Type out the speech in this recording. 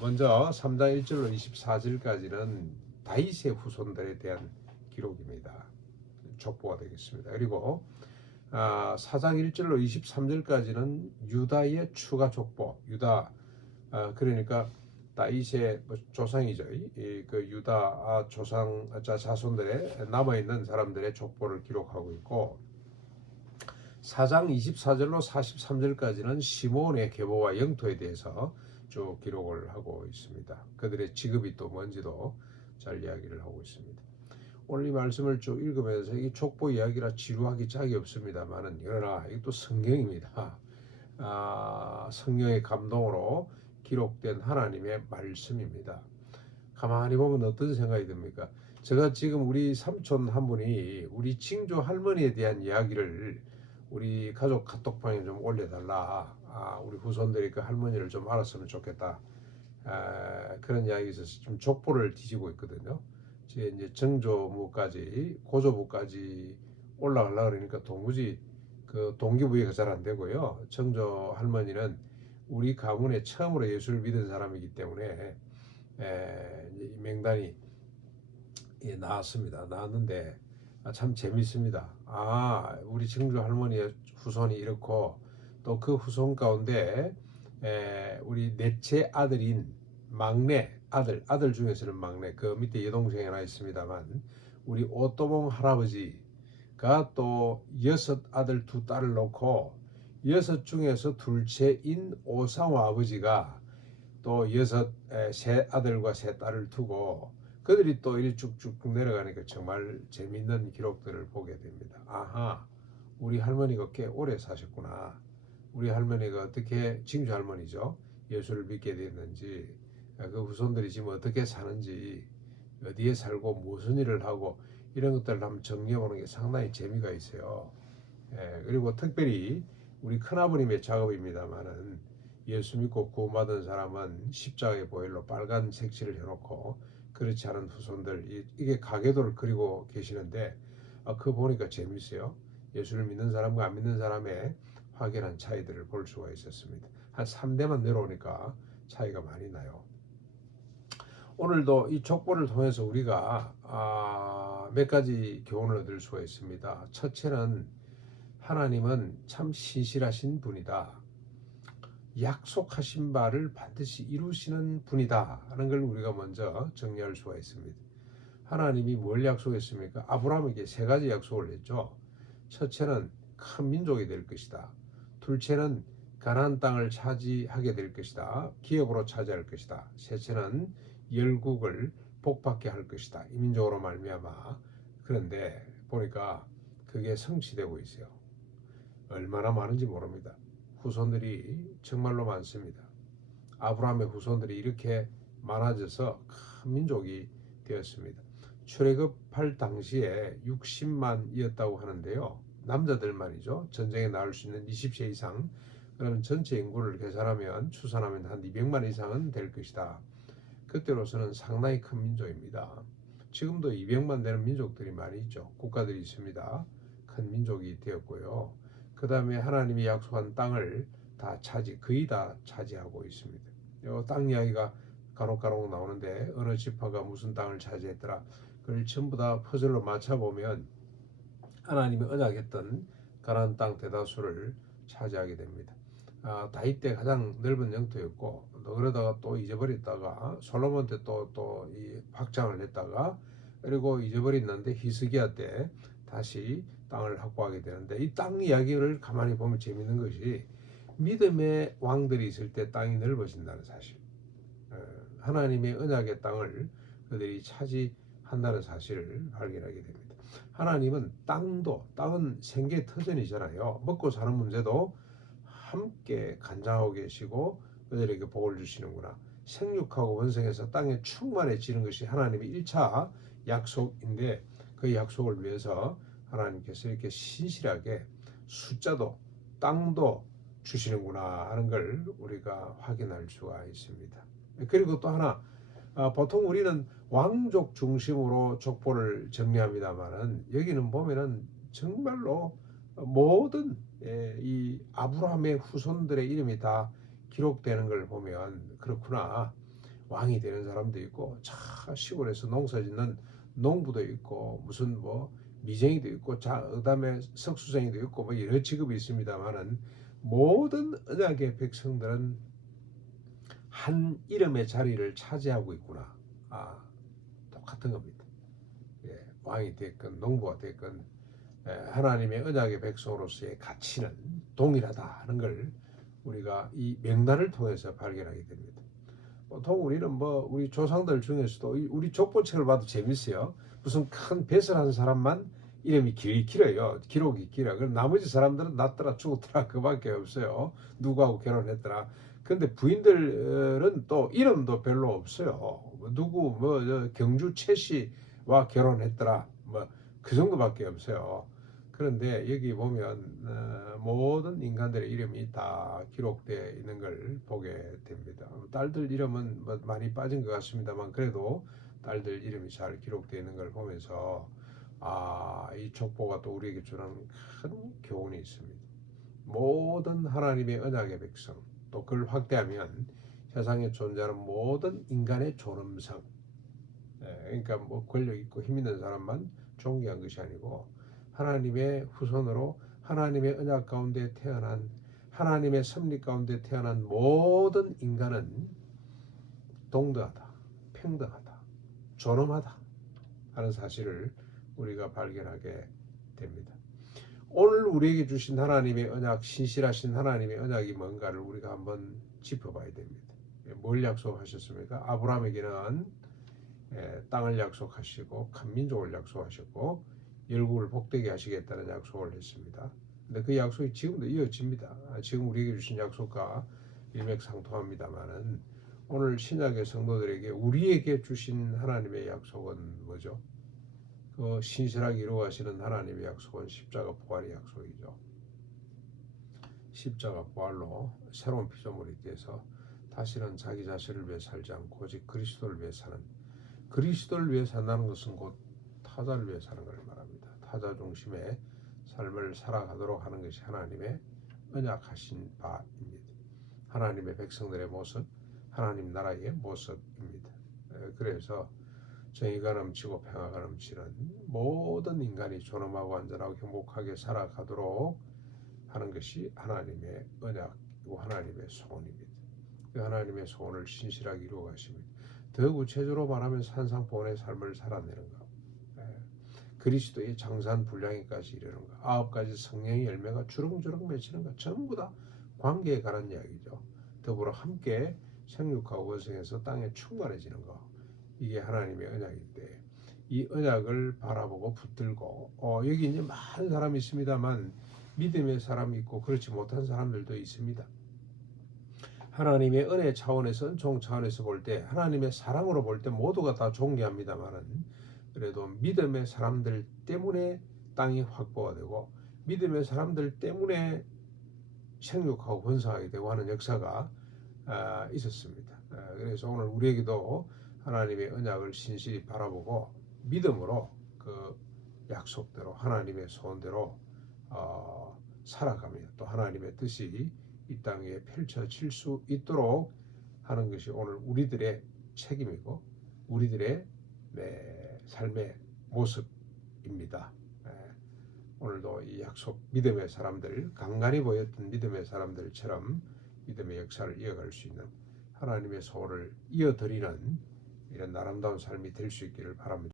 먼저 3장 1절로 24절까지는 다윗의 후손들에 대한 기록입니다. 족보가 되겠습니다. 그리고 4장 1절로 23절까지는 유다의 추가 족보, 유다 그러니까 다윗의 조상이죠. 그 유다 조상 자손들의 남아 있는 사람들의 족보를 기록하고 있고 4장 24절로 43절까지는 시몬의 계보와 영토에 대해서 쭉 기록을 하고 있습니다. 그들의 직업이 또 뭔지도 잘 이야기를 하고 있습니다. 오늘 이 말씀을 쭉 읽으면서 이 족보 이야기라 지루하기 짝이 없습니다만은 그러나 이것도 성경입니다. 성령의 감동으로 기록된 하나님의 말씀입니다. 가만히 보면 어떤 생각이 듭니까? 제가 지금 우리 삼촌 한 분이 우리 징조 할머니에 대한 이야기를 우리 가족 카톡방에 좀 올려달라. 우리 후손들이 그 할머니를 좀 알았으면 좋겠다. 그런 이야기 있어서 좀 족보를 뒤지고 있거든요. 이제 정조부까지 고조부까지 올라가려고 그러니까 도무지 그 동기부여가 잘 안 되고요. 정조 할머니는 우리 가문에 처음으로 예수를 믿은 사람이기 때문에 이 명단이 나왔습니다. 나왔는데 참 재밌습니다. 우리 정조 할머니의 후손이 이렇고 또 그 후손 가운데 우리 넷째 아들인 막내 아들 중에서는 막내 그 밑에 여동생이 하나 있습니다만 우리 오또봉 할아버지가 또 6 아들 2 딸을 놓고 6 중에서 둘째인 오상호 아버지가 또 3 아들과 3 딸을 두고 그들이 또 이리 쭉쭉 내려가니까 정말 재밌는 기록들을 보게 됩니다. 우리 할머니가 꽤 오래 사셨구나. 우리 할머니가 어떻게 징조 할머니죠. 예수를 믿게 됐는지 그 후손들이 지금 어떻게 사는지 어디에 살고 무슨 일을 하고 이런 것들을 한번 정리해보는 게 상당히 재미가 있어요. 그리고 특별히 우리 큰아버님의 작업입니다만은 예수 믿고 구원받은 사람은 십자가의 보혈로 빨간 색칠을 해놓고 그렇지 않은 후손들 이게 가계도를 그리고 계시는데 그거 보니까 재밌어요. 예수를 믿는 사람과 안 믿는 사람의 확연한 차이들을 볼 수가 있었습니다. 한 3대만 내려오니까 차이가 많이 나요. 오늘도 이 족보를 통해서 우리가 몇 가지 교훈을 얻을 수가 있습니다. 첫째는 하나님은 참 신실하신 분이다. 약속하신 바를 반드시 이루시는 분이다 하는 걸 우리가 먼저 정리할 수가 있습니다. 하나님이 뭘 약속했습니까? 아브라함에게 3가지 약속을 했죠. 첫째는 큰 민족이 될 것이다. 둘째는 가나안 땅을 차지하게 될 것이다. 기업으로 차지할 것이다. 셋째는 열국을 복받게 할 것이다. 이민족으로 말미암아. 그런데 보니까 그게 성취되고 있어요. 얼마나 많은지 모릅니다. 후손들이 정말로 많습니다. 아브라함의 후손들이 이렇게 많아져서 큰 민족이 되었습니다. 출애굽할 당시에 60만이었다고 하는데요. 남자들만이죠. 전쟁에 나올 수 있는 20세 이상. 그러면 전체 인구를 계산하면 추산하면 한 200만 이상은 될 것이다. 그때로서는 상당히 큰 민족입니다. 지금도 200만 되는 민족들이 많이 있죠. 국가들이 있습니다. 큰 민족이 되었고요. 그 다음에 하나님이 약속한 땅을 거의 다 차지하고 있습니다. 땅 이야기가 간혹 나오는데 어느 지파가 무슨 땅을 차지했더라. 그걸 전부 다 퍼즐로 맞춰보면 하나님이 언약했던 가나안 땅 대다수를 차지하게 됩니다. 다윗 때 가장 넓은 영토였고 그러다가 또 잊어버렸다가 솔로몬 때 또 이 확장을 했다가 그리고 잊어버렸는데 히스기야 때 다시 땅을 확보하게 되는데 이 땅 이야기를 가만히 보면 재밌는 것이 믿음의 왕들이 있을 때 땅이 넓어진다는 사실, 하나님의 언약의 땅을 그들이 차지한다는 사실을 발견하게 됩니다. 하나님은 땅은 생계 터전이잖아요. 먹고 사는 문제도 함께 간장하고 계시고 그들에게 복을 주시는구나. 생육하고 번성해서 땅에 충만해지는 것이 하나님의 1차 약속인데 그 약속을 위해서 하나님께서 이렇게 신실하게 숫자도 땅도 주시는구나 하는 걸 우리가 확인할 수가 있습니다. 그리고 또 하나, 보통 우리는 왕족 중심으로 족보를 정리합니다만은 여기는 보면은 정말로 모든 이 아브라함의 후손들의 이름이 다 기록되는 걸 보면 그렇구나. 왕이 되는 사람도 있고, 차 시골에서 농사 짓는 농부도 있고, 무슨 뭐 미쟁이도 있고, 그다음에 석수생이도 있고, 뭐 여러 직업이 있습니다만은 모든 언약의 백성들은 한 이름의 자리를 차지하고 있구나. 똑같은 겁니다. 예, 왕이 됐건 농부가 됐건 하나님의 언약의 백성으로서의 가치는 동일하다는 걸 우리가 이 명단을 통해서 발견하게 됩니다. 보통 우리는 뭐 우리 조상들 중에서도 우리 족보책을 봐도 재밌어요. 무슨 큰 뱃을 사람만 이름이 길어요. 기록이 길어. 그럼 나머지 사람들은 낳더라 죽었더라 그밖에 없어요. 누구하고 결혼했더라. 근데 부인들은 또 이름도 별로 없어요. 누구 뭐 경주 최씨와 결혼했더라. 뭐 그 정도밖에 없어요. 그런데 여기 보면 모든 인간들의 이름이 다 기록되어 있는 걸 보게 됩니다. 딸들 이름은 뭐 많이 빠진 것 같습니다만 그래도 딸들 이름이 잘 기록되어 있는 걸 보면서 이 족보가 또 우리에게 주는 큰 교훈이 있습니다. 모든 하나님의 언약의 백성, 또 그걸 확대하면 세상에 존재하는 모든 인간의 존엄성, 그러니까 뭐 권력 있고 힘 있는 사람만 존귀한 것이 아니고 하나님의 후손으로 하나님의 언약 가운데 태어난 하나님의 섭리 가운데 태어난 모든 인간은 동등하다, 평등하다, 존엄하다 하는 사실을 우리가 발견하게 됩니다. 오늘 우리에게 주신 하나님의 언약, 신실하신 하나님의 언약이 뭔가를 우리가 한번 짚어봐야 됩니다. 뭘 약속하셨습니까? 아브라함에게는 땅을 약속하시고 큰 민족을 약속하셨고 열국을 복되게 하시겠다는 약속을 했습니다. 근데 그 약속이 지금도 이어집니다. 지금 우리에게 주신 약속과 일맥상통합니다만은 오늘 신약의 성도들에게 우리에게 주신 하나님의 약속은 뭐죠? 그 신실하게 이루어가시는 하나님의 약속은 십자가 부활의 약속이죠. 십자가 부활로 새로운 피조물이 돼서 다시는 자기 자신을 위해 살지 않고 오직 그리스도를 위해 사는, 그리스도를 위해 산다는 것은 곧 타자를 위해 사는 걸 말합니다. 타자 중심의 삶을 살아가도록 하는 것이 하나님의 언약하신 바입니다. 하나님의 백성들의 모습, 하나님 나라의 모습입니다. 그래서 정의가 넘치고 평화가 넘치는 모든 인간이 존엄하고 안전하고 행복하게 살아가도록 하는 것이 하나님의 언약이고 하나님의 소원입니다. 그 하나님의 소원을 신실하게 이루어 가십니다. 더 구체적으로 말하면 산상보온의 삶을 살아내는 것, 그리스도의 장산 분량에까지 이르는 것, 9가지 성령의 열매가 주렁주렁 맺히는 것, 전부 다 관계에 관한 이야기죠. 더불어 함께 생육하고 번성해서 땅에 충만해지는 것, 이게 하나님의 언약인데 이 언약을 바라보고 붙들고 여기 이제 많은 사람이 있습니다만 믿음의 사람이 있고 그렇지 못한 사람들도 있습니다. 하나님의 은혜 차원에서 은총 차원에서 볼 때 하나님의 사랑으로 볼 때 모두가 다 존귀합니다만은 그래도 믿음의 사람들 때문에 땅이 확보가 되고 믿음의 사람들 때문에 생육하고 번성하게 되고 하는 역사가 있었습니다. 그래서 오늘 우리에게도 하나님의 언약을 신실히 바라보고 믿음으로 그 약속대로 하나님의 소원대로 살아가며 또 하나님의 뜻이 이 땅에 펼쳐질 수 있도록 하는 것이 오늘 우리들의 책임이고 우리들의 삶의 모습입니다. 오늘도 이 약속 믿음의 사람들, 간간히 보였던 믿음의 사람들처럼 믿음의 역사를 이어갈 수 있는 하나님의 소원을 이어드리는 이런 아름다운 삶이 될 수 있기를 바랍니다.